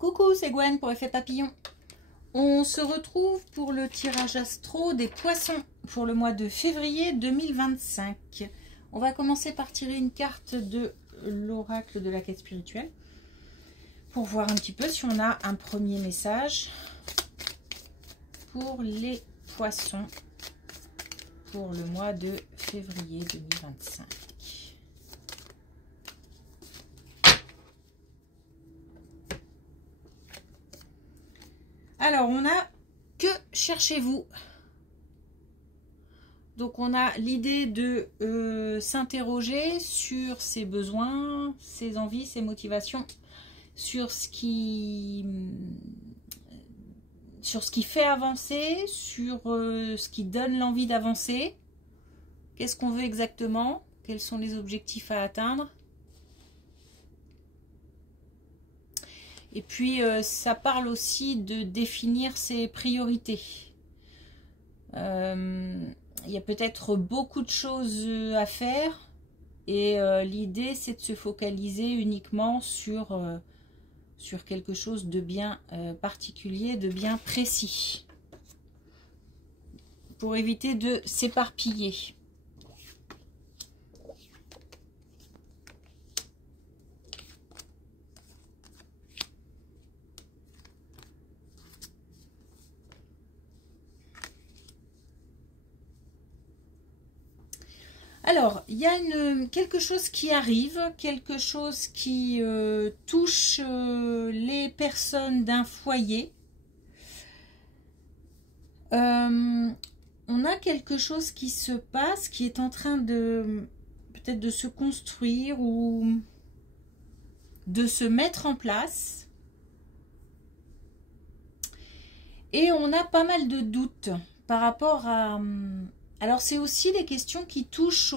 Coucou, c'est Gwen pour Effet Papillon. On se retrouve pour le tirage astro des poissons pour le mois de février 2025. On va commencer par tirer une carte de l'oracle de la quête spirituelle pour voir un petit peu si on a un premier message pour les poissons pour le mois de février 2025. Alors, on a que cherchez-vous. Donc, on a l'idée de s'interroger sur ses besoins, ses envies, ses motivations, sur ce qui fait avancer, sur ce qui donne l'envie d'avancer. Qu'est-ce qu'on veut exactement? Quels sont les objectifs à atteindre? Et puis, ça parle aussi de définir ses priorités. Il y a peut-être beaucoup de choses à faire. Et l'idée, c'est de se focaliser uniquement sur quelque chose de bien particulier, de bien précis. Pour éviter de s'éparpiller. Alors, il y a quelque chose qui arrive, quelque chose qui touche les personnes d'un foyer. On a quelque chose qui se passe, qui est en train de peut-être de se construire ou de se mettre en place. Et on a pas mal de doutes par rapport à... Alors, c'est aussi des questions qui touchent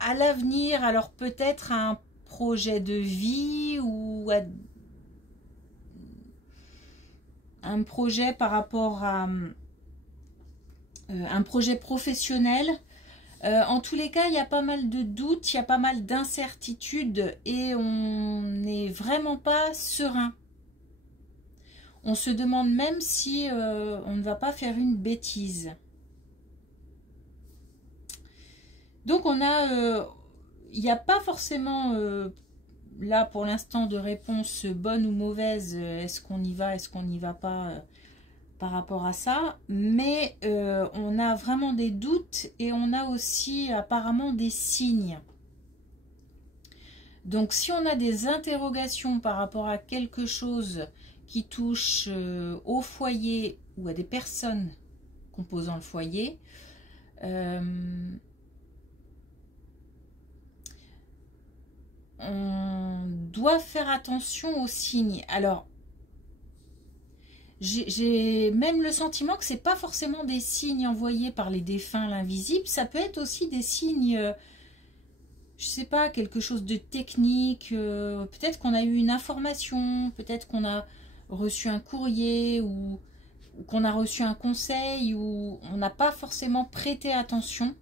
à l'avenir. Alors, peut-être à un projet de vie ou à un projet par rapport à un projet professionnel. En tous les cas, il y a pas mal de doutes, il y a pas mal d'incertitudes et on n'est vraiment pas serein. On se demande même si on ne va pas faire une bêtise. Donc on a, il n'y a pas forcément là pour l'instant de réponse bonne ou mauvaise. Est-ce qu'on y va, est-ce qu'on n'y va pas par rapport à ça. Mais on a vraiment des doutes et on a aussi apparemment des signes. Donc si on a des interrogations par rapport à quelque chose qui touche au foyer ou à des personnes composant le foyer, on doit faire attention aux signes. Alors, j'ai même le sentiment que c'est pas forcément des signes envoyés par les défunts, l'invisible, ça peut être aussi des signes, je sais pas, quelque chose de technique, peut-être qu'on a eu une information, peut-être qu'on a reçu un courrier ou qu'on a reçu un conseil ou on n'a pas forcément prêté attention.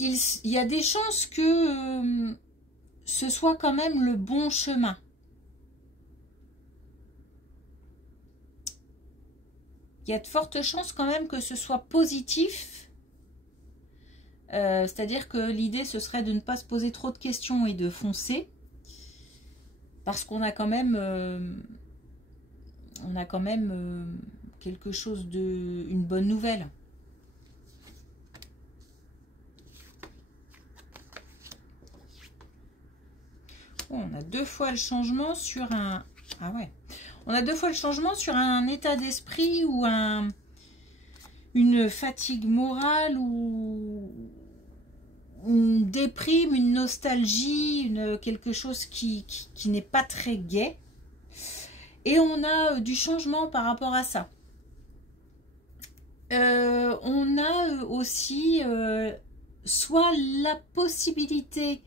Il y a des chances que ce soit quand même le bon chemin. Il y a de fortes chances quand même que ce soit positif. C'est-à-dire que l'idée, ce serait de ne pas se poser trop de questions et de foncer. Parce qu'on a quand même, quelque chose de... une bonne nouvelle. Bon, on a deux fois le changement sur un... Ah ouais. On a deux fois le changement sur un état d'esprit ou une fatigue morale ou une déprime, une nostalgie, quelque chose qui n'est pas très gai. Et on a du changement par rapport à ça. On a aussi soit la possibilité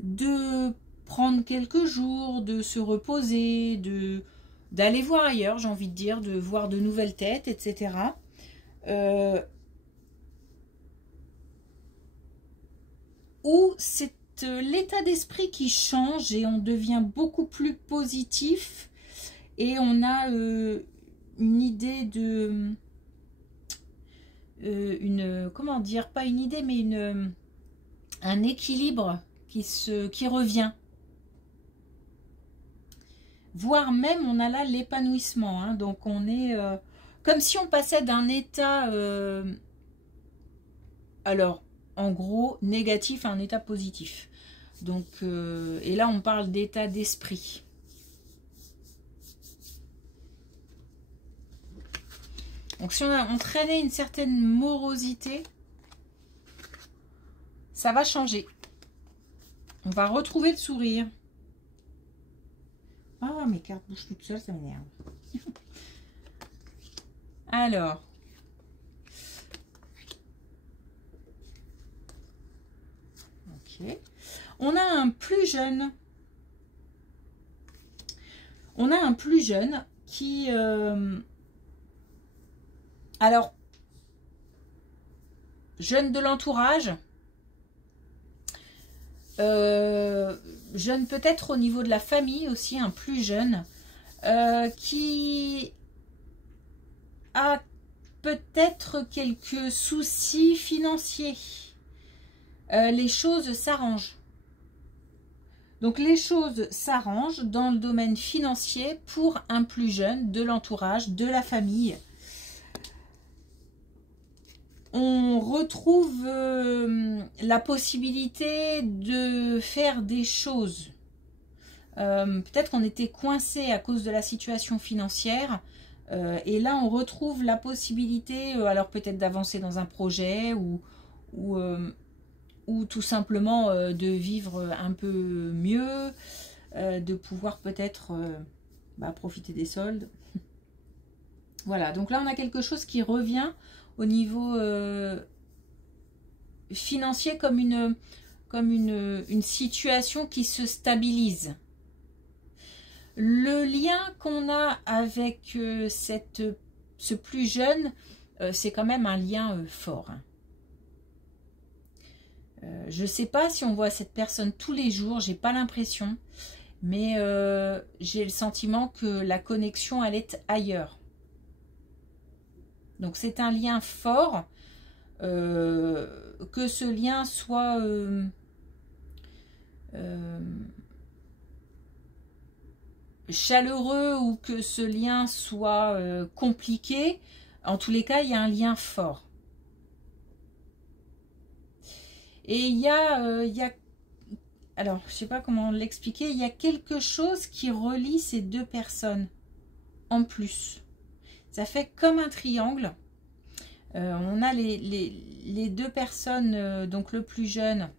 de prendre quelques jours, de se reposer, d'aller voir ailleurs, j'ai envie de dire, de voir de nouvelles têtes, etc. où c'est l'état d'esprit qui change et on devient beaucoup plus positif et on a une idée de... comment dire, pas une idée, mais un équilibre qui revient. Voire même, on a là l'épanouissement. Hein, donc, on est comme si on passait d'un état, alors, en gros, négatif à un état positif. Donc, et là, on parle d'état d'esprit. Donc, si on traînait une certaine morosité, ça va changer. On va retrouver le sourire. Ah, mes cartes bougent toutes seules, ça m'énerve. Alors. Ok. On a un plus jeune. On a un plus jeune qui... alors, jeune de l'entourage. Jeune peut-être au niveau de la famille aussi, un plus jeune, qui a peut-être quelques soucis financiers. Les choses s'arrangent. Donc les choses s'arrangent dans le domaine financier pour un plus jeune de l'entourage, de la famille. On retrouve la possibilité de faire des choses. Peut-être qu'on était coincé à cause de la situation financière. Et là, on retrouve la possibilité, alors peut-être d'avancer dans un projet ou tout simplement de vivre un peu mieux, de pouvoir peut-être profiter des soldes. Voilà, donc là, on a quelque chose qui revient au niveau financier comme une situation qui se stabilise. Le lien qu'on a avec ce plus jeune, c'est quand même un lien fort. Je ne sais pas si on voit cette personne tous les jours, j'ai pas l'impression, mais j'ai le sentiment que la connexion, elle est ailleurs. Donc c'est un lien fort, que ce lien soit chaleureux ou que ce lien soit compliqué. En tous les cas, il y a un lien fort. Et il y a alors, je ne sais pas comment l'expliquer, il y a quelque chose qui relie ces deux personnes en plus. Ça fait comme un triangle. On a les deux personnes, donc le plus jeune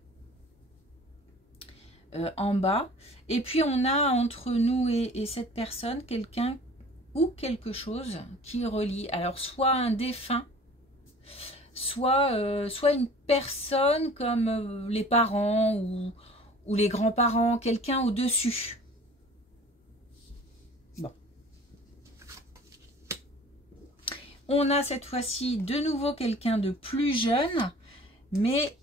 en bas. Et puis on a entre nous et cette personne quelqu'un ou quelque chose qui relie. Alors soit un défunt, soit une personne comme les parents ou les grands-parents, quelqu'un au-dessus. On a cette fois-ci de nouveau quelqu'un de plus jeune, mais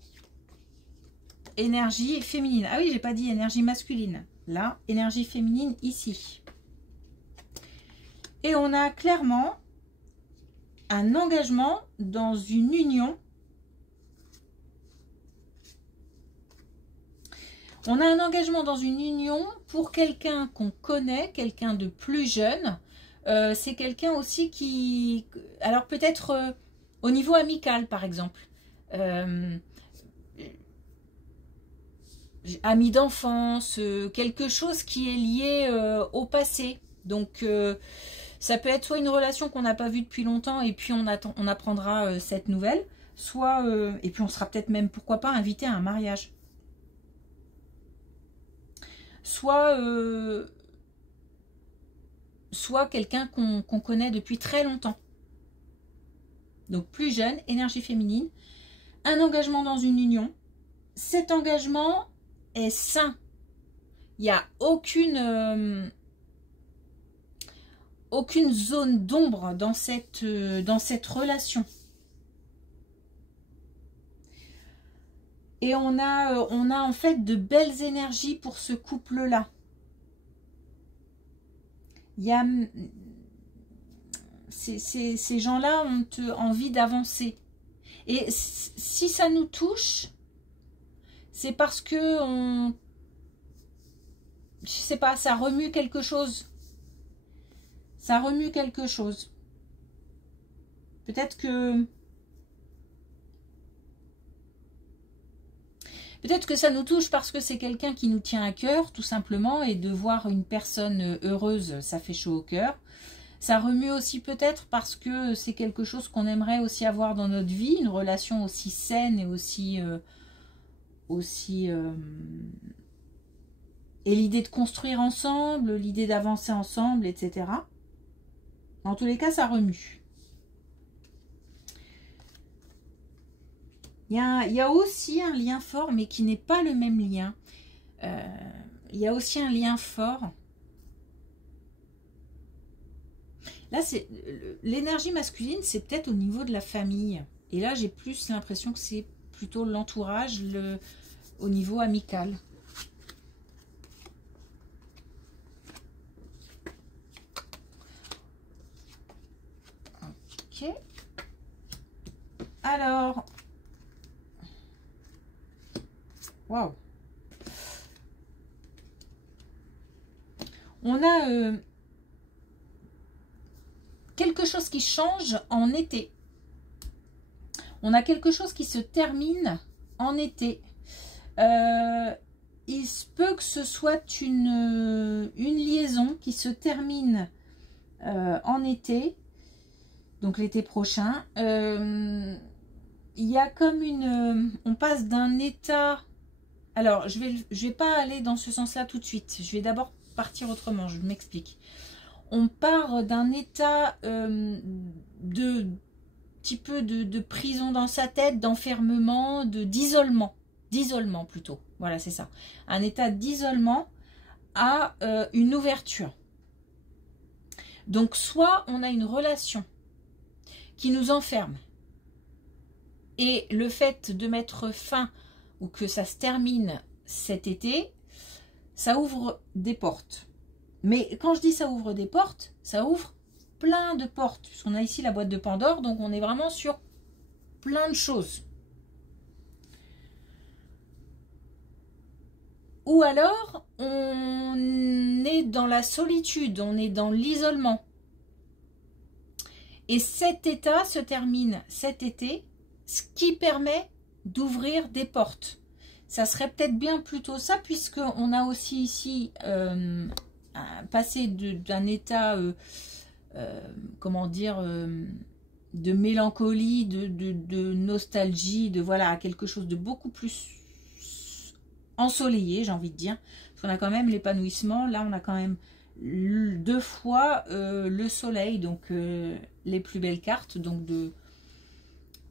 énergie féminine. Ah oui, j'ai pas dit énergie masculine. Là, énergie féminine ici. Et on a clairement un engagement dans une union. On a un engagement dans une union pour quelqu'un qu'on connaît, quelqu'un de plus jeune. C'est quelqu'un aussi qui... Alors peut-être au niveau amical par exemple. Amis d'enfance, quelque chose qui est lié au passé. Donc ça peut être soit une relation qu'on n'a pas vue depuis longtemps et puis on apprendra cette nouvelle. Soit, et puis on sera peut-être même, pourquoi pas, invité à un mariage. Soit quelqu'un qu'on connaît depuis très longtemps. Donc plus jeune, énergie féminine, un engagement dans une union. Cet engagement est sain. Il n'y a aucune zone d'ombre dans cette relation. Et on a en fait de belles énergies pour ce couple-là. Il y a... Ces gens-là ont envie d'avancer. Et si ça nous touche, c'est parce que je sais pas, ça remue quelque chose. Ça remue quelque chose. Peut-être que ça nous touche parce que c'est quelqu'un qui nous tient à cœur, tout simplement, et de voir une personne heureuse, ça fait chaud au cœur. Ça remue aussi peut-être parce que c'est quelque chose qu'on aimerait aussi avoir dans notre vie, une relation aussi saine et et l'idée de construire ensemble, l'idée d'avancer ensemble, etc. En tous les cas, ça remue. Il y a aussi un lien fort, mais qui n'est pas le même lien. Il y a aussi un lien fort. Là, c'est l'énergie masculine, c'est peut-être au niveau de la famille. Et là, j'ai plus l'impression que c'est plutôt l'entourage, au niveau amical. Ok. Alors, waouh. On a quelque chose qui change en été. On a quelque chose qui se termine en été. Il se peut que ce soit une liaison qui se termine en été, donc l'été prochain. Il y a comme on passe d'un état... Alors, je vais pas aller dans ce sens-là tout de suite. Je vais d'abord partir autrement, je m'explique. On part d'un état petit peu de prison dans sa tête, d'enfermement, d'isolement plutôt. Voilà, c'est ça. Un état d'isolement à une ouverture. Donc, soit on a une relation qui nous enferme et le fait de mettre fin ou que ça se termine cet été, ça ouvre des portes. Mais quand je dis ça ouvre des portes, ça ouvre plein de portes. Puisqu'on a ici la boîte de Pandore, donc on est vraiment sur plein de choses. Ou alors, on est dans la solitude, on est dans l'isolement. Et cet état se termine cet été, ce qui permet d'ouvrir des portes. Ça serait peut-être bien plutôt ça, puisqu'on a aussi ici passé d'un état, comment dire, de mélancolie, de nostalgie, de voilà, à quelque chose de beaucoup plus ensoleillé, j'ai envie de dire. Parce qu'on a quand même l'épanouissement, là on a quand même 2 fois le soleil, donc les plus belles cartes, donc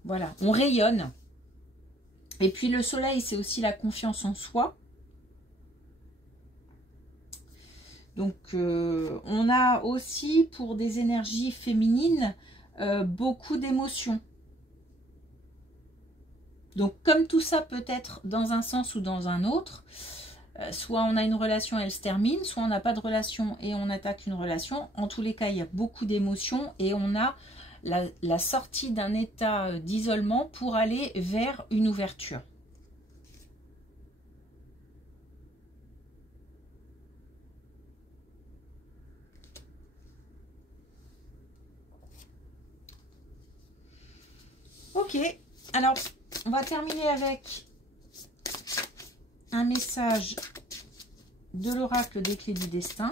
voilà, on rayonne. Et puis le soleil, c'est aussi la confiance en soi. Donc on a aussi pour des énergies féminines beaucoup d'émotions. Donc comme tout ça peut être dans un sens ou dans un autre, soit on a une relation et elle se termine, soit on n'a pas de relation et on attaque une relation. En tous les cas, il y a beaucoup d'émotions et on a la sortie d'un état d'isolement pour aller vers une ouverture. Ok, alors on va terminer avec un message de l'oracle des clés du destin.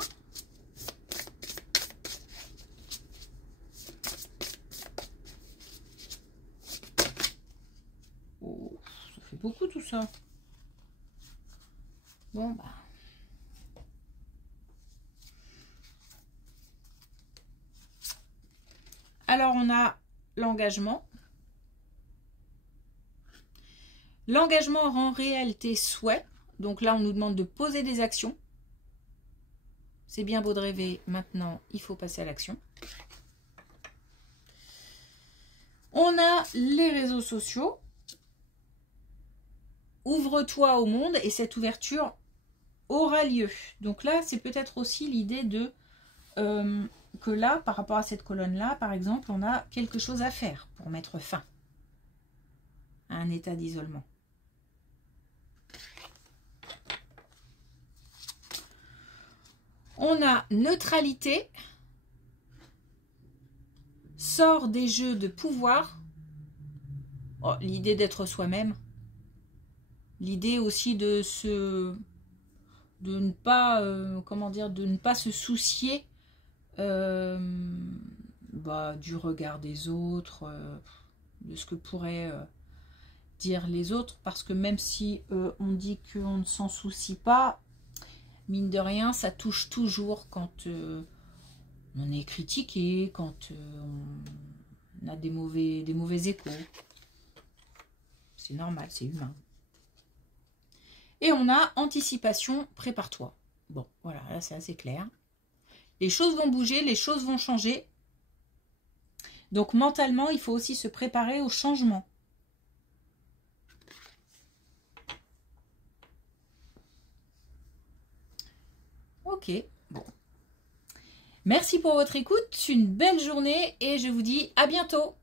Oh, ça fait beaucoup tout ça. Bon, bah. Alors, on a l'engagement. L'engagement rend réel tes souhaits. Donc là, on nous demande de poser des actions. C'est bien beau de rêver. Maintenant, il faut passer à l'action. On a les réseaux sociaux. ouvre-toi au monde et cette ouverture aura lieu. Donc là, c'est peut-être aussi l'idée de que là, par rapport à cette colonne-là, par exemple, on a quelque chose à faire pour mettre fin à un état d'isolement. On a neutralité, sort des jeux de pouvoir, oh, l'idée d'être soi-même, l'idée aussi de ne pas, comment dire, de ne pas se soucier du regard des autres, de ce que pourraient dire les autres, parce que même si on dit qu'on ne s'en soucie pas, mine de rien, ça touche toujours quand on est critiqué, quand on a des mauvais échos. C'est normal, c'est humain. Et on a anticipation, prépare-toi. Bon, voilà, là c'est assez clair. Les choses vont bouger, les choses vont changer. Donc mentalement, il faut aussi se préparer au changement. Ok, bon. Merci pour votre écoute, une belle journée et je vous dis à bientôt.